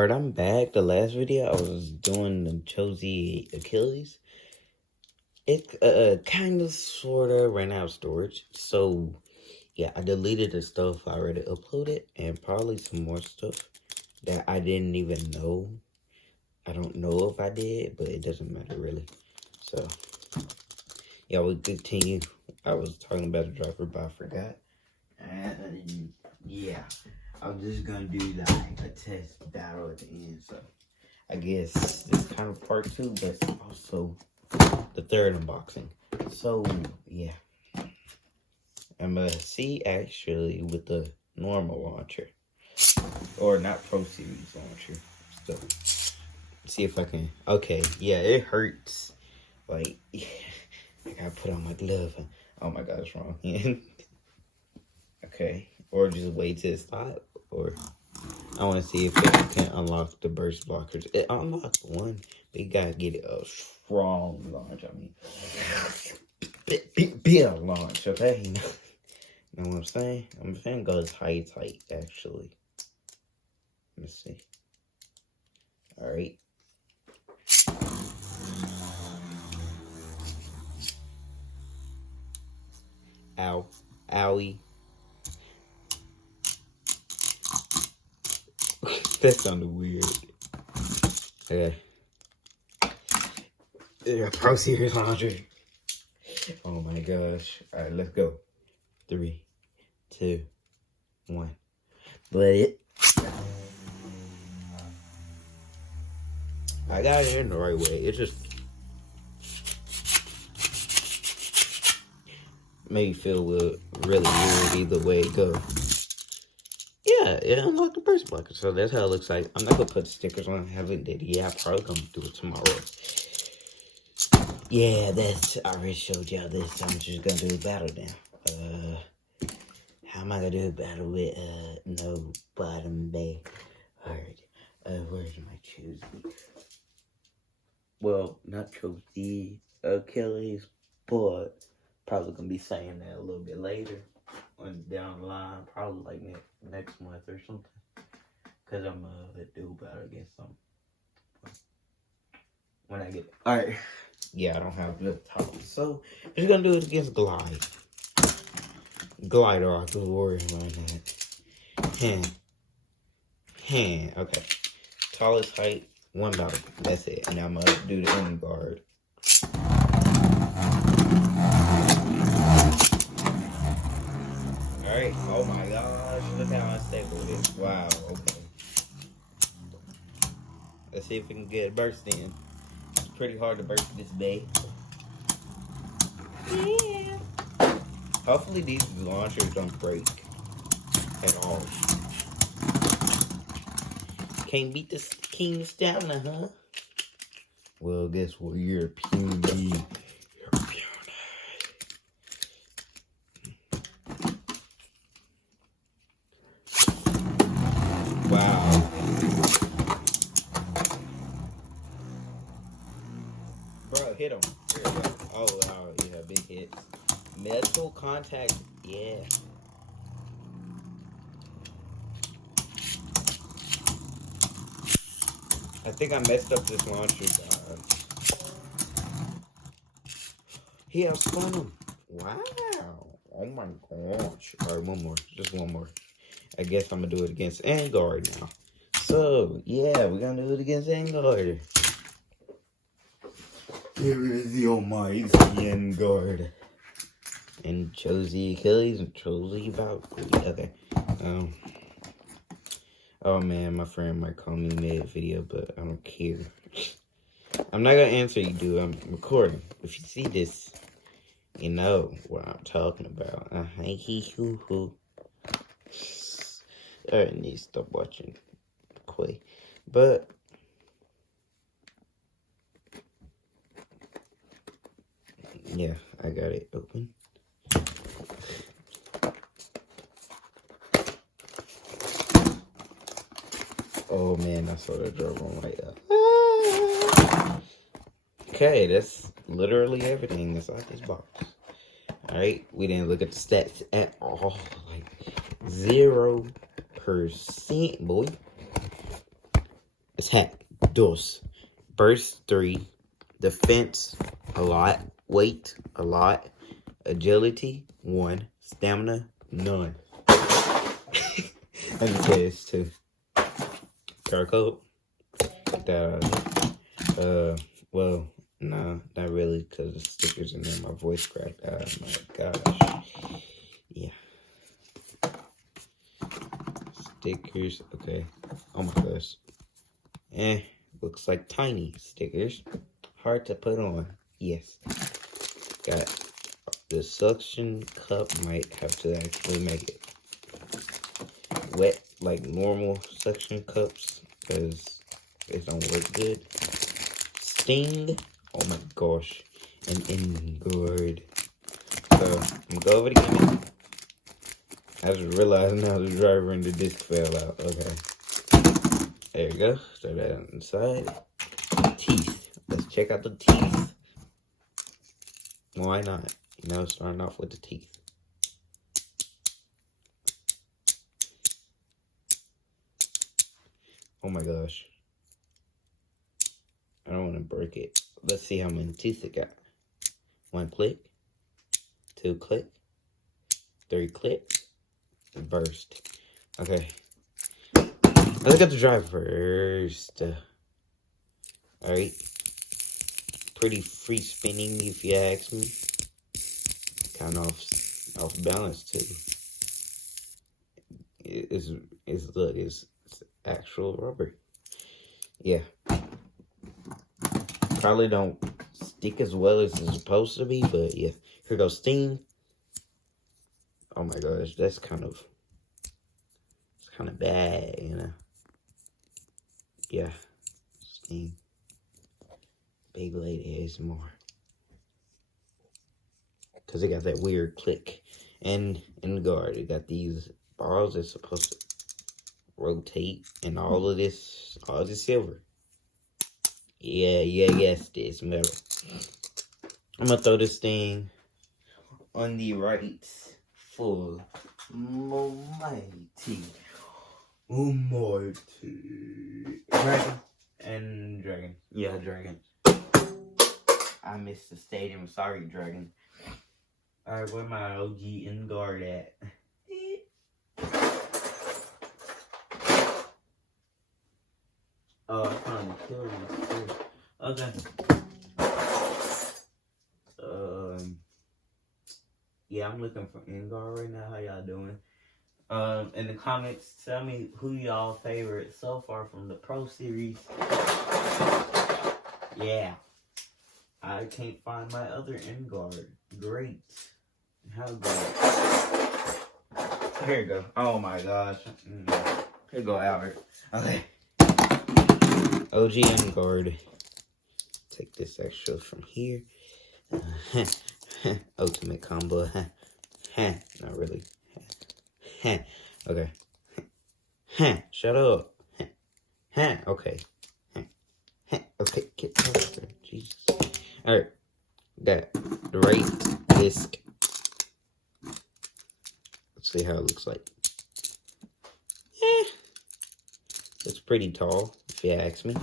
Alright, I'm back. The last video I was doing the Josie Achilles. It kind of sort of ran out of storage. So yeah, I deleted the stuff I already uploaded and probably some more stuff that I didn't even know. I don't know if I did, but it doesn't matter really. So yeah, we'll continue. I was talking about the driver, but I forgot. And yeah, I'm just gonna do like a test battle at the end. So I guess it's kind of part 2, but also the third unboxing. So yeah, I'm gonna see actually with the normal launcher, or not ProSeries launcher. So see if I can. Okay, yeah, it hurts. Like I gotta put on my glove. Oh my god, it's wrong. Okay, or just wait till it stops, or I want to see if it can unlock the burst blockers. It unlocked one, but you gotta get it a strong launch. I mean, be a launch, okay? You know what I'm saying? I'm saying go tight, actually. Let me see. All right. Ow. Owie. That sounded weird. Okay. Yeah, ProSeries launcher. Oh my gosh. Alright, let's go. 3, 2, 1. Let it. I got it in the right way. It just made me feel really weird either way it goes. Yeah, it unlocked the burst blocker, so that's how it looks like. I'm not gonna put stickers on. I haven't did it yet. I'm probably gonna do it tomorrow. Yeah, I already showed y'all this. I'm just gonna do a battle now. How am I gonna do a battle with no bottom bay? Alright, where's my Josie? Well, not Josie Achilles, but probably gonna be saying that a little bit later on down the line, probably like next month or something, because I'm gonna do battle against some when I get it. Alright, yeah, I don't have the top, so I'm just gonna do it against Glider. I could worry about that. Okay, tallest height, 1 battle, that's it. And I'm gonna do the engaard. Alright, oh my gosh, look how unstable it is. Wow, okay. Let's see if we can get a burst in. It's pretty hard to burst this bay. Yeah. Hopefully these launchers don't break at all. Can't beat this king stamina, huh? Well, guess what? You're puny. Wow. Bro, hit him. There you go. Oh, wow. Yeah, big hits. Metal contact. Yeah. I think I messed up this launcher. He outspun him. Wow. Oh my gosh. Alright, one more. Just one more. I guess I'm gonna do it against engaard now. So, yeah, we're gonna do it against engaard. Here is the almighty engaard. And Josie Achilles and Josie about. Okay. Oh man, my friend might call me mid-video, but I don't care. I'm not gonna answer you, dude. I'm recording. If you see this, you know what I'm talking about. I need to stop watching Quay. But yeah, I got it open. Oh man, I saw the drove on right up. Okay, that's literally everything inside this box. Alright, we didn't look at the stats at all. Like 0%, boy. It's hat. Dos. Burst 3. Defense, a lot. Weight, a lot. Agility, 1. Stamina, none. Let me say this too. QR code. Get that out of it. Well, no, not really, because the stickers in there, my voice cracked. Oh my gosh. Yeah. Stickers, okay. Oh my gosh. Looks like tiny stickers. Hard to put on. Yes. Got the suction cup, might have to actually make it wet like normal suction cups because it don't work good. Sting. Oh my gosh. An engaard. So I'm gonna go over the gimmick. I just realized now the driver and the disc fell out. Okay. There you go. Throw that on the side. Teeth. Let's check out the teeth. Why not? You know, starting off with the teeth. Oh my gosh. I don't want to break it. Let's see how many teeth it got. 1 click. 2 click. 3 click. Burst. Okay. Let's get the driver first. Alright. Pretty free spinning if you ask me. Kind of off balance too. It's actual rubber. Yeah. Probably don't stick as well as it's supposed to be, but yeah. Here goes Steam. Oh my gosh, that's kind of bad, you know. Yeah. Steam. Beyblade is more. Because it got that weird click. And in the guard, it got these balls that's supposed to rotate. And all this silver. Yeah, yes, this metal. I'm going to throw this thing on the right full. Almighty. Dragon. And dragon. Yeah, dragon. I missed the stadium. Sorry, dragon. Alright, where my OG engaard at? Oh, I found the killers too. Okay. Yeah, I'm looking for engaard right now. How y'all doing? In the comments, tell me who y'all favorite so far from the ProSeries. Yeah. I can't find my other engaard. Great. How good. Here you go. Oh my gosh. Here you go, Albert. Okay. OG engaard. Take this extra from here. Ultimate combo. Not really. Okay. Shut up. Okay. Okay, get closer. Jesus. Alright. Got the right disc. Let's see how it looks like. It's pretty tall, if you ask me.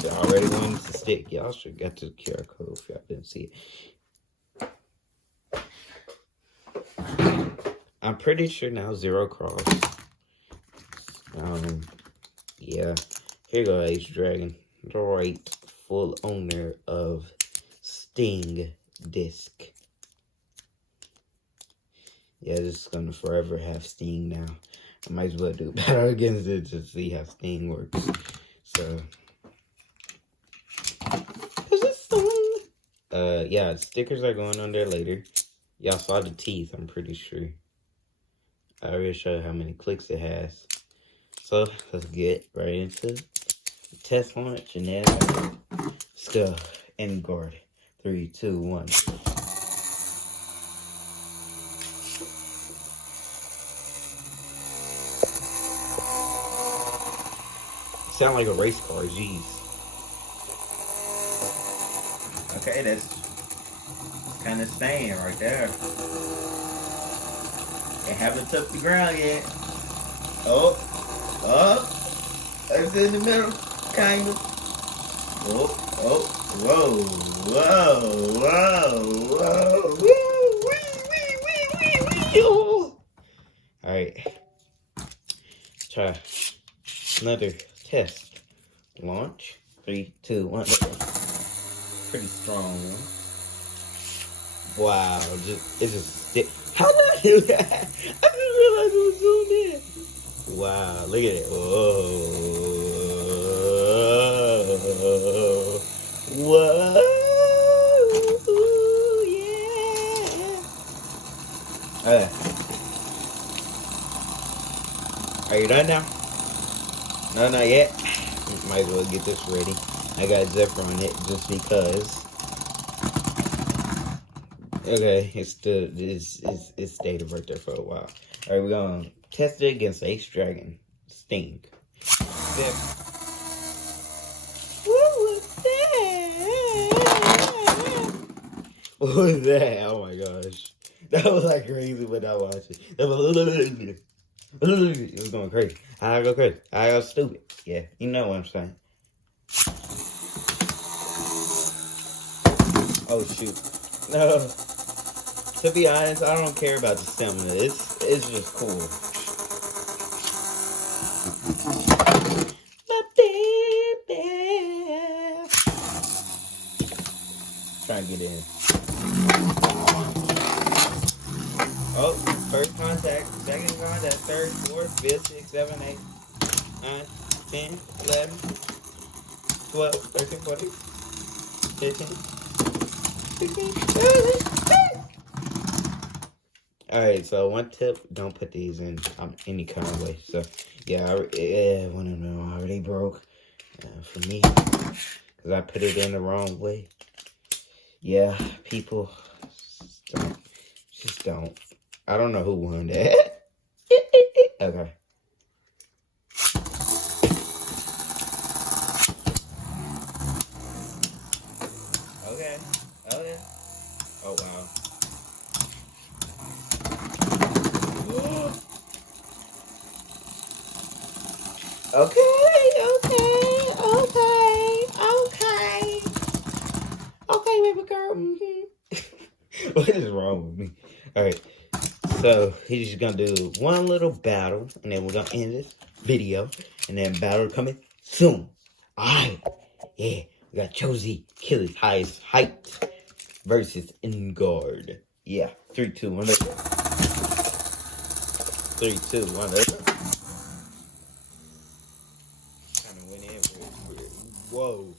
So I already wanted to stick. Y'all should get to the QR code if y'all didn't see it. I'm pretty sure now 0 cross. Yeah. Here you go, H Dragon. The right full owner of Sting disc. Yeah, this is gonna forever have Sting now. I might as well do battle against it to see how Sting works. So, yeah, stickers are going on there later. Y'all saw the teeth, I'm pretty sure. I already showed how many clicks it has. So, let's get right into the test launch and then stuff. Engaard. 3, 2, 1. Sound like a race car, jeez. Okay, that's kind of staying right there. They haven't touched the ground yet. Oh, It's in the middle, kind of. Oh, oh, whoa, whoa, whoa, whoa, whoa, Alright. Try another test. Launch. 3, 2, 1. Pretty strong one. Wow, it's just how did I do that? I didn't realize it was doing that. Wow, look at it. Whoa. Whoa. Yeah. Okay. Are you done now? No, not yet. Might as well get this ready. I got zipper on it just because. Okay, it stayed right there for a while. Alright, we're gonna test it against Ace Dragon Sting. Zip. What was that? What was that? Oh my gosh. That was like crazy when I watched it. It was going crazy. I go crazy. I go stupid. Yeah, you know what I'm saying. Oh shoot. No. To be honest, I don't care about the stamina. It's just cool. My baby. Try and get in. Oh, first contact, second contact, third, fourth, fifth, sixth, seventh, eighth, 9, 10, 11, 12, 13, 14, 15, 16, 17. Alright, so one tip, don't put these in any kind of way. So, yeah, one of them already broke for me because I put it in the wrong way. Yeah, people just don't. I don't know who won that. Okay. Okay. Okay. Oh, wow. Okay, baby girl. What is wrong with me? Alright, so he's just gonna do one little battle, and then we're gonna end this video, and then battle coming soon. Alright, yeah, we got Josie Achilles highest height versus engaard. Yeah, 3, 2, 1. 3, 2, 1. Kind of went in. Whoa,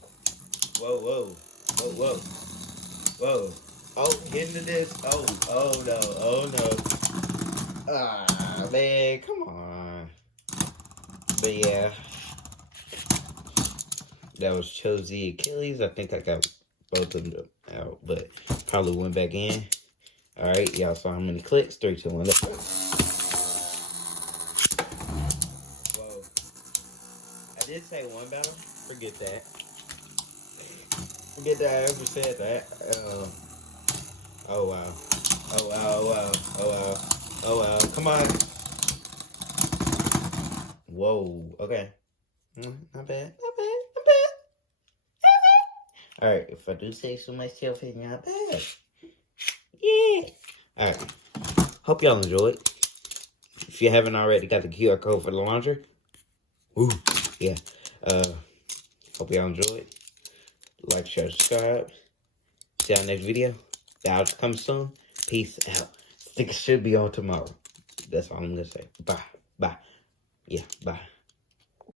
whoa, whoa, whoa, whoa, whoa. Oh, get into this. Oh no, oh no. Ah, man, come on. But yeah, that was Josie Achilles. I think I got both of them out, but probably went back in. Alright, y'all saw how many clicks. 3, 2, 1. Let's go. Whoa. I did say one battle. Forget that. Forget that I ever said that. Oh wow. Oh wow, oh wow, oh wow. Oh wow. Come on. Whoa. Okay. Not bad. Not bad. Not bad. Alright, if I do say so myself, it's not bad. Yeah. Alright. Hope y'all enjoyed. If you haven't already got the QR code for the launcher. Woo. Yeah. Hope y'all enjoyed. Like, share, subscribe. See y'all next video. The outro comes soon. Peace out. Sticker should be on tomorrow. That's all I'm gonna say. Bye. Bye. Yeah, bye.